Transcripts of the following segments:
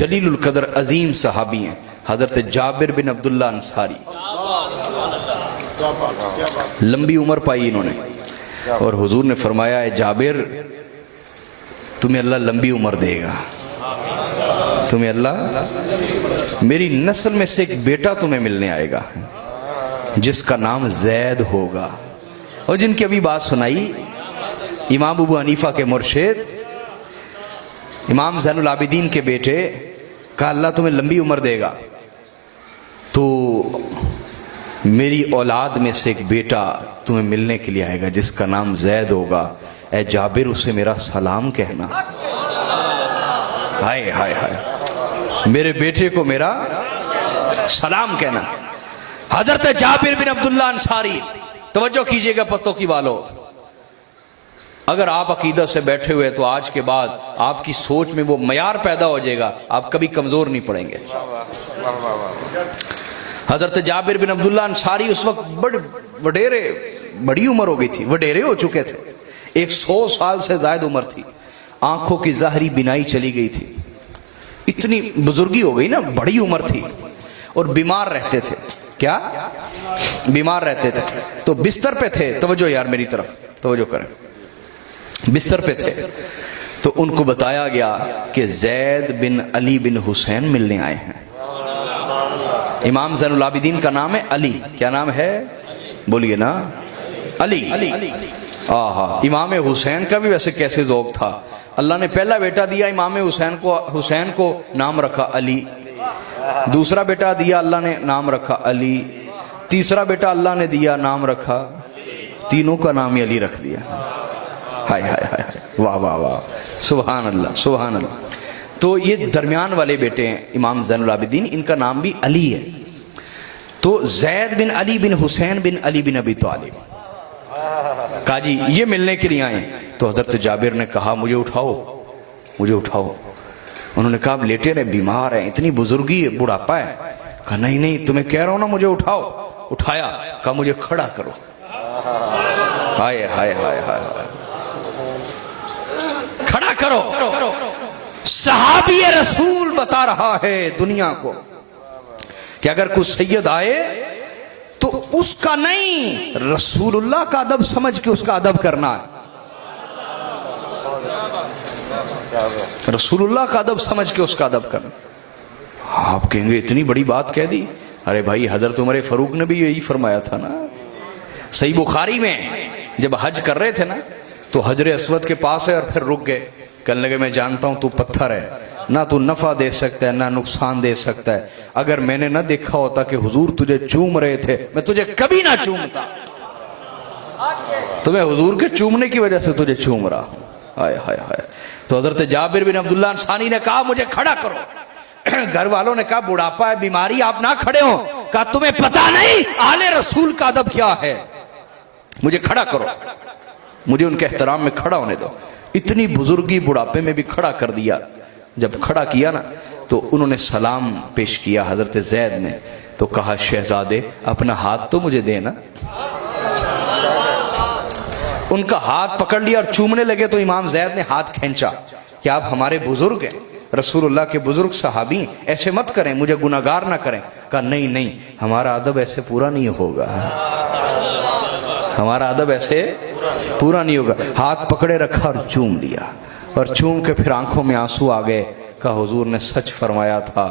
जलीलुल कदर अजीम सहाबी हैं, हजरत जाबिर बिन अब्दुल्ला अंसारी। लंबी उम्र पाई इन्होंने और हुजूर ने फरमाया है जाबिर तुम्हें अल्लाह लंबी उम्र देगा, तुम्हें अल्लाह, मेरी नस्ल में से एक बेटा तुम्हें मिलने आएगा जिसका नाम जैद होगा। और जिनकी अभी बात सुनाई इमाम अबू हनीफा के मुर्शिद इमाम ज़ैनुल आबिदीन के बेटे का अल्लाह तुम्हें लंबी उम्र देगा, तो मेरी औलाद में से एक बेटा तुम्हें मिलने के लिए आएगा जिसका नाम जैद होगा। ए जाबिर उसे मेरा सलाम कहना। हाय हाय हाय, मेरे बेटे को मेरा सलाम कहना। हजरत जाबिर बिन अब्दुल्ला अंसारी, तवज्जो कीजिएगा पत्तों की वालों, अगर आप अकीदत से बैठे हुए तो आज के बाद आपकी सोच में वो मयार पैदा हो जाएगा, आप कभी कमजोर नहीं पड़ेंगे। हजरत जाबिर बिन अब्दुल्ला अंसारी उस वक्त बड़ी उम्र हो गई थी, वडेरे हो चुके थे, 100 साल से ज्यादा उम्र थी, आंखों की ज़ाहरी बिनाई चली गई थी, इतनी बुजुर्गी हो गई ना, बड़ी उम्र थी और बीमार रहते थे। क्या बीमार रहते थे? तो बिस्तर पे थे, तवज्जो यार मेरी तरफ तवज्जो करें, बिस्तर पे थे तो उनको बताया गया कि जैद बिन अली बिन हुसैन मिलने आए हैं। इमाम ज़ैनुल आबिदीन का नाम है अली, क्या नाम है बोलिए ना, अली। आहा, इमाम हुसैन का भी वैसे कैसे ज़ौक़ था, अल्लाह ने पहला बेटा दिया इमाम हुसैन को नाम रखा अली, दूसरा बेटा दिया अल्लाह ने नाम रखा अली, तीसरा बेटा अल्लाह ने दिया नाम रखा, तीनों का नाम ही अली रख दिया। हाय हाय हाय, वाह वाह वाह, सुभान अल्लाह सुभान अल्लाह। तो ये दरमियान वाले बेटे हैं इमाम ज़ैनुल आबिदीन, इनका नाम भी अली है। तो जैद बिन अली बिन हुसैन बिन अली बिन अबी तालिब, कहा जी ये मिलने के लिए आए। तो हजरत जाबिर ने कहा मुझे उठाओ, मुझे उठाओ। उन्होंने कहा आप लेटे रहे, बीमार है, इतनी बुजुर्गी है, बुढ़ापा है। कहा नहीं नहीं, तुम्हें कह रहा हूं ना मुझे उठाओ। उठाया, कहा मुझे खड़ा करो। हाय हाय हाय हाय, खड़ा करो। सहाबी रसूल बता रहा है दुनिया को कि अगर कोई सैयद आए तो उसका नहीं, रसूलुल्लाह का अदब समझ के उसका अदब करना है, रसूलुल्लाह का अदब समझ के उसका अदब करना। आप कहेंगे इतनी बड़ी बात कह दी, अरे भाई हजरत उमर फारूक ने भी यही फरमाया था ना। सही बुखारी में जब हज कर रहे थे ना, तो हजरे अस्वद के पास है और फिर रुक गए, कहने लगे मैं जानता हूं तू पत्थर है, ना तू नफा दे सकता है ना नुकसान दे सकता है, अगर मैंने ना देखा होता कि हुजूर तुझे चूम रहे थे मैं तुझे कभी ना चूमता, तो मैं हुजूर के चूमने की वजह से तुझे चूम रहा हूं। हाय हाय हाय। तो हजरत जाबिर बिन अब्दुल्ला अंसारी ने कहा मुझे खड़ा करो। घर वालों ने कहा बुढ़ापा है, बीमारी, आप ना खड़े हो। कहा तुम्हें पता नहीं आले रसूल का अदब क्या है, मुझे खड़ा करो, मुझे उनके एहतराम में खड़ा होने दो। इतनी बुजुर्गी बुढ़ापे में भी खड़ा कर दिया। जब खड़ा किया ना तो उन्होंने सलाम पेश किया हजरत जैद ने, तो कहा शहजादे अपना हाथ तो मुझे देना। उनका हाथ पकड़ लिया और चूमने लगे तो इमाम जैद ने हाथ खींचा कि आप हमारे बुजुर्ग हैं, रसूलुल्लाह के बुजुर्ग सहाबी, ऐसे मत करें, मुझे गुनाहगार ना करें। कहा नहीं नहीं, हमारा अदब ऐसे पूरा नहीं होगा, हमारा अदब ऐसे पूरा नहीं होगा। हाथ पकड़े रखा और चूम लिया, और चूम के फिर आंखों में आंसू आ गए। कहा हुजूर ने सच फरमाया था,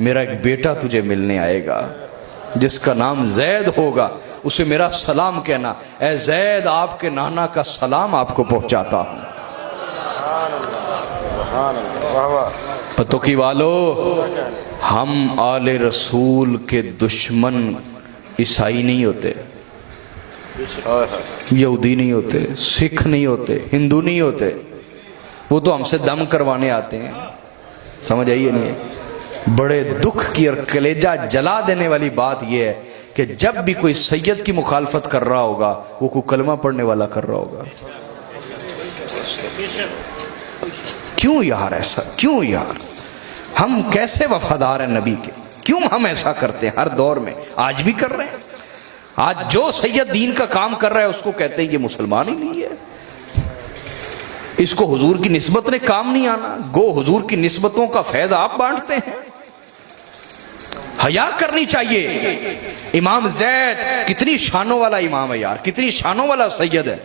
मेरा एक बेटा तुझे मिलने आएगा जिसका नाम जैद होगा, उसे मेरा सलाम कहना। ए जैद, आपके नाना का सलाम आपको पहुंचाता हूं। पतो की वालो, हम आले रसूल के दुश्मन ईसाई नहीं होते, यहूदी नहीं होते, सिख नहीं होते, हिंदू नहीं होते, वो तो हमसे दम करवाने आते हैं, समझ आइए नहीं। बड़े दुख की और कलेजा जला देने वाली बात यह है कि जब भी कोई सैयद की मुखालफत कर रहा होगा वो कोई कलमा पढ़ने वाला कर रहा होगा। क्यों यार ऐसा, क्यों यार, हम कैसे वफादार हैं नबी के, क्यों हम ऐसा करते हैं हर दौर में, आज भी कर रहे हैं। आज जो सैयद दीन का काम कर रहा है उसको कहते हैं ये मुसलमान ही नहीं है। इसको हुजूर की निस्बत ने काम नहीं आना। गो हुजूर की निस्बतों का फैज आप बांटते हैं। हया करनी चाहिए। इमाम जैद कितनी शानों वाला इमाम है यार, कितनी शानों वाला सैयद है,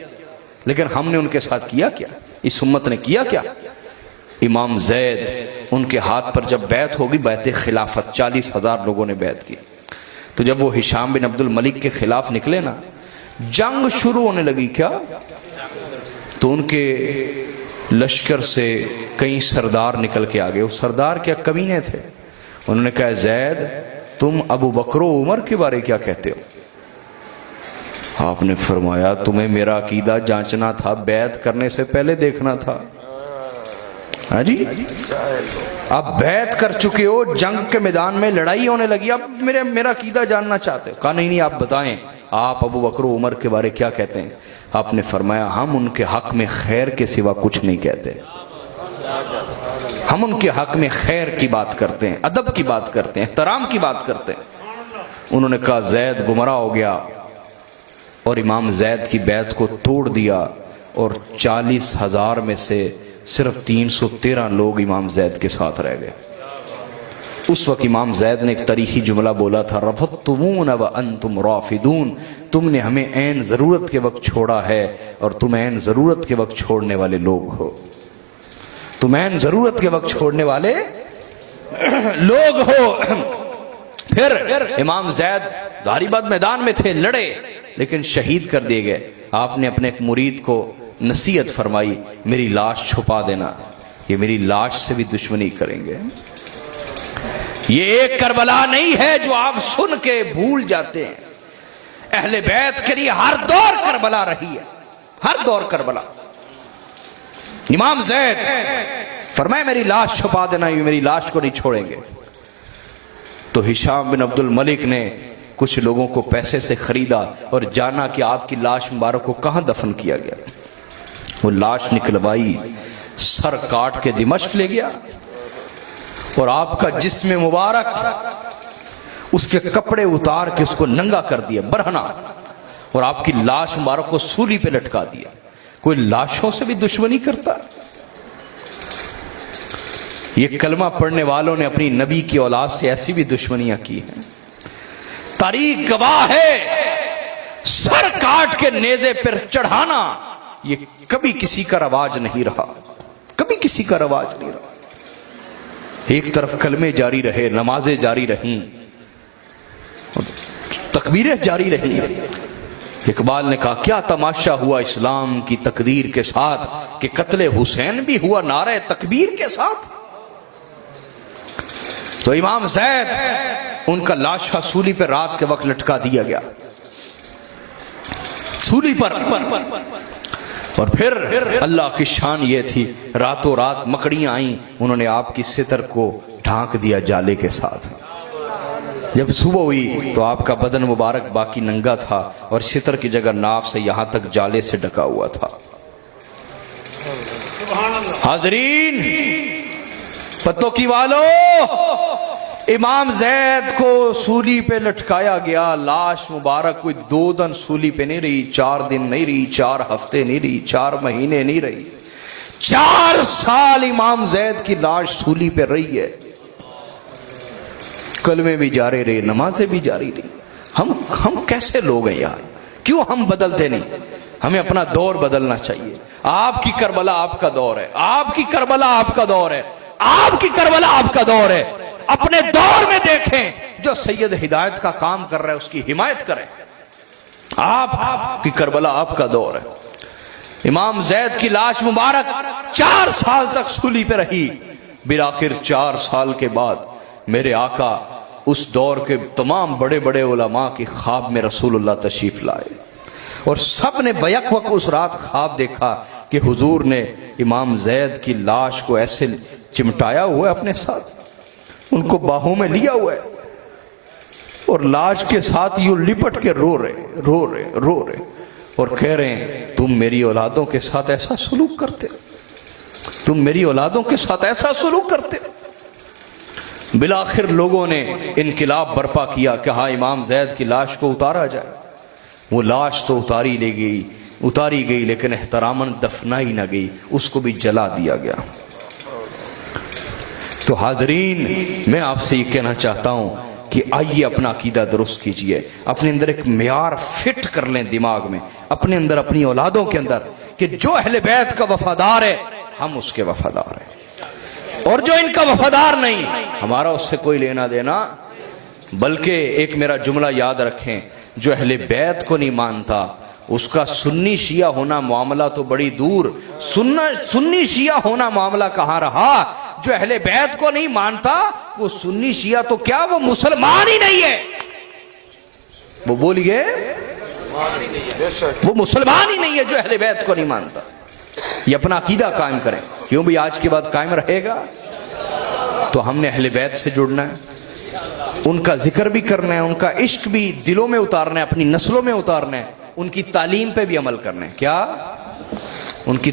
लेकिन हमने उनके साथ किया क्या? इस उम्मत ने किया क्या? इमाम जैद उनके हाथ पर जब बैत होगी, बैत खिलाफत, 40,000 लोगों ने बैत की, तो जब वो हिशाम बिन अब्दुल मलिक के खिलाफ निकले ना, जंग शुरू होने लगी क्या, तो उनके लश्कर से कई सरदार निकल के आ गए। वो सरदार क्या कमीने थे। उन्होंने कहा, जैद तुम अबू बकर उमर के बारे क्या कहते हो? आपने फरमाया, तुम्हें मेरा अकीदा जांचना था, बैत करने से पहले देखना था। हाँ जी, आप बैत कर चुके हो, जंग के मैदान में लड़ाई होने लगी, अब मेरा अकीदा जानना चाहते हो। कहा नहीं नहीं, आप बताएं, आप अबू बकर उमर के बारे क्या कहते हैं? आपने फरमाया, हम उनके हक में खैर के सिवा कुछ नहीं कहते। हम उनके हक में खैर की बात करते हैं, अदब की बात करते हैं, एहतराम की बात करते हैं। उन्होंने कहा, जैद गुमराह हो गया, और इमाम जैद की बैत को तोड़ दिया, और 40,000 में से सिर्फ 313 लोग इमाम जैद के साथ रह गए। उस वक्त इमाम जैद ने एक तारीखी जुमला बोला था, रफ़तुमून व अंतुम राफिदून, तुमने हमें ऐन ज़रूरत के वक्त छोड़ा है, और तुम ऐन ज़रूरत के वक्त छोड़ने वाले लोग हो। तुम ऐन ज़रूरत के वक्त छोड़ने वाले लोग हो। फिर इमाम जैद दारिबाद मैदान में थे, लड़े, लेकिन शहीद कर दिए गए। आपने अपने एक मुरीद को नसीहत फरमाई, मेरी लाश छुपा देना, ये मेरी लाश से भी दुश्मनी करेंगे। ये एक करबला नहीं है जो आप सुन के भूल जाते हैं। अहले बैत के लिए हर दौर करबला रही है, हर दौर करबला। इमाम जैद फरमाए, मेरी लाश छुपा देना, ये मेरी लाश को नहीं छोड़ेंगे। तो हिशाम बिन अब्दुल मलिक ने कुछ लोगों को पैसे से खरीदा और जाना कि आपकी लाश मुबारक को कहां दफन किया गया। वो लाश निकलवाई, सर काट के दिमश्क ले गया, और आपका जिस्म मुबारक, उसके कपड़े उतार के उसको नंगा कर दिया, बरहना, और आपकी लाश मुबारक को सूली पे लटका दिया। कोई लाशों से भी दुश्मनी करता? ये कलमा पढ़ने वालों ने अपनी नबी की औलाद से ऐसी भी दुश्मनियां की हैं। तारीख गवाह है, सर काट के नेज़े पर चढ़ाना ये कभी किसी का रवाज नहीं रहा, कभी किसी का रवाज नहीं रहा। एक तरफ कलमे जारी रहे, नमाजें जारी रहीं, तकबीरें जारी रही। इकबाल ने कहा, क्या तमाशा हुआ इस्लाम की तकदीर के साथ कि कत्ले हुसैन भी हुआ नारे तकबीर के साथ। तो इमाम जैद, उनका लाशा सूली पर रात के वक्त लटका दिया गया, सूली पर। और फिर अल्लाह की शान ये थी, रातों रात मकड़ियां आईं, उन्होंने आपकी सितर को ढांक दिया जाले के साथ। जब सुबह हुई तो आपका बदन मुबारक बाकी नंगा था, और सितर की जगह नाफ से यहां तक जाले से ढका हुआ था। हाजरीन, पत्तों की वालों, इमाम जैद को सूली पे लटकाया गया। लाश मुबारक कोई 2 दिन सूली पे नहीं रही, 4 दिन नहीं रही, 4 हफ्ते नहीं रही, 4 महीने नहीं रही, 4 साल इमाम जैद की लाश सूली पे रही है। कलमे भी जारी रहे, नमाजें भी जारी रही। हम कैसे लोग हैं यार, क्यों हम बदलते नहीं? हमें अपना दौर बदलना चाहिए। आपकी करबला आपका दौर है, आपकी करबला आपका दौर है, आपकी करबला आपका दौर है। अपने दौर में देखें, जो सैयद हिदायत का काम कर रहा है उसकी हिमायत करें। आपकी करबला आपका दौर है। इमाम जैद की लाश मुबारक 4 साल तक सूली पे रही। बिलाखिर 4 साल के बाद मेरे आका उस दौर के तमाम बड़े बड़े उलमा की ख्वाब में रसूलुल्लाह तशरीफ लाए, और सब ने बैक वक्त उस रात ख्वाब देखा कि हुजूर ने इमाम जैद की लाश को ऐसे चिमटाया हुआ है अपने साथ, उनको बाहों में लिया हुआ है, और लाश के साथ यूं लिपट के रो रहे, और कह रहे हैं, तुम मेरी औलादों के साथ ऐसा सलूक करते हो, तुम मेरी औलादों के साथ ऐसा सलूक करते हो। बिलाखिर लोगों ने इनकिलाब बर्पा किया कि हाँ, इमाम जैद की लाश को उतारा जाए। वो लाश तो उतारी ले गई, उतारी गई लेकिन एहतरामन दफनाई ना गई, उसको भी जला दिया गया। तो हाजरीन, मैं आपसे ये कहना चाहता हूं कि आइए अपना अकीदा दुरुस्त कीजिए, अपने अंदर एक मियार फिट कर लें दिमाग में, अपने अंदर, अपनी औलादों के अंदर, कि जो अहले बैत का वफादार है हम उसके वफादार हैं, और जो इनका वफादार नहीं हमारा उससे कोई लेना देना। बल्कि एक मेरा जुमला याद रखें, जो अहले बैत को नहीं मानता उसका सुन्नी शिया होना मामला तो बड़ी दूर, सुन्नी शिया होना मामला कहां रहा। जो अहले बैत को नहीं मानता वो सुन्नी शिया तो क्या, वो मुसलमान ही नहीं है। वो बोलिए, वो मुसलमान ही नहीं है जो अहले बैत को नहीं मानता। ये अपना अकीदा कायम करें। क्यों भी आज के बाद कायम रहेगा तो हमने अहले बैत से जुड़ना है, उनका जिक्र भी करना है, उनका इश्क भी दिलों में उतारना है, अपनी नस्लों में उतारना है, उनकी तालीम पे भी अमल करना है। क्या उनकी